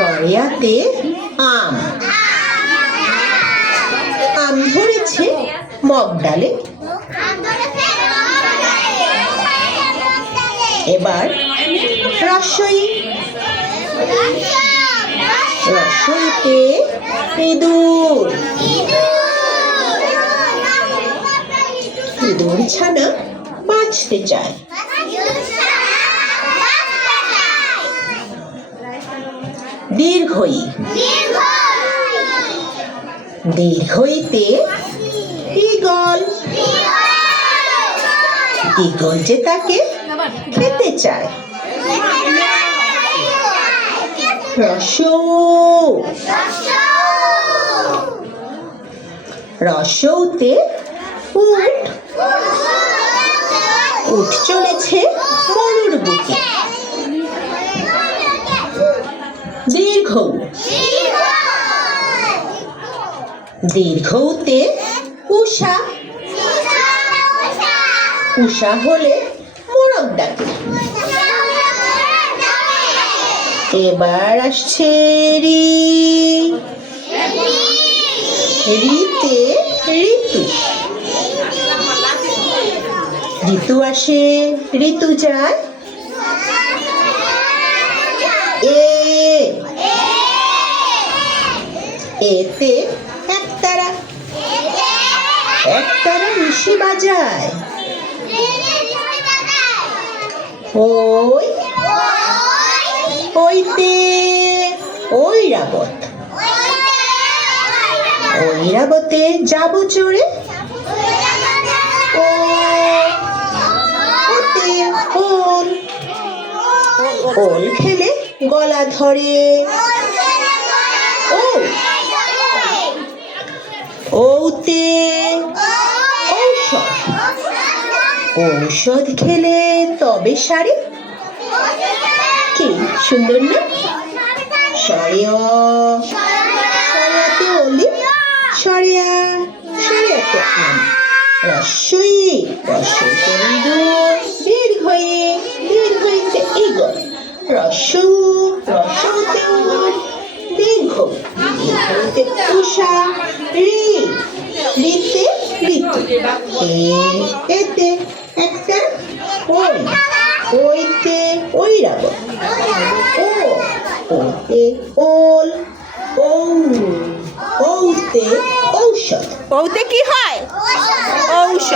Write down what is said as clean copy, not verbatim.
সরেয়াতে আম। আম ধরেছে মগ ডালে। এবার রসই। রসইতে ইঁদুর। ইঁদুর ছানা বাঁচতে চায়। দীর্ঘই। দীর্ঘইতে ঈগল। ঈগল যে তাকে খেতে চায়। রসৌ। রসৌতে উট। উট চলেছে মরুর বুকে। দীর্ঘ। দীর্ঘতে উষা। উষা হলে মোরগ ডাকে। এবার আসছে রি। রিতে ঋতু। ঋতু আসে ঋতু যায়। এ। এতে একতারা। একতারা নিশি বাজায়। ওই। ওইতে ঐরাবত। ঐরাবতে যাব চড়ে। ওতে ওল। ওল খেলে গলা ধরে। ওতে ঔষধ। ঔষধ খেলে তবে সারে। কি সুন্দর না? সরেয়া। সরেয়াতে অলি। সরেয়া। সরেয়াতে আম। রসই। রসইতে ইঁদুর। দীর্ঘই। দীর্ঘইতে ঈগল। রসৌ। রসৌতে উট। দীর্ঘ। দীর্ঘইতে উষা। রি। রিতে ঋতু। এতে একটা ওই। ওইতে ঐরাবত। ওতে ওল। ঔতে ঔষধ। ওতে কি হয়?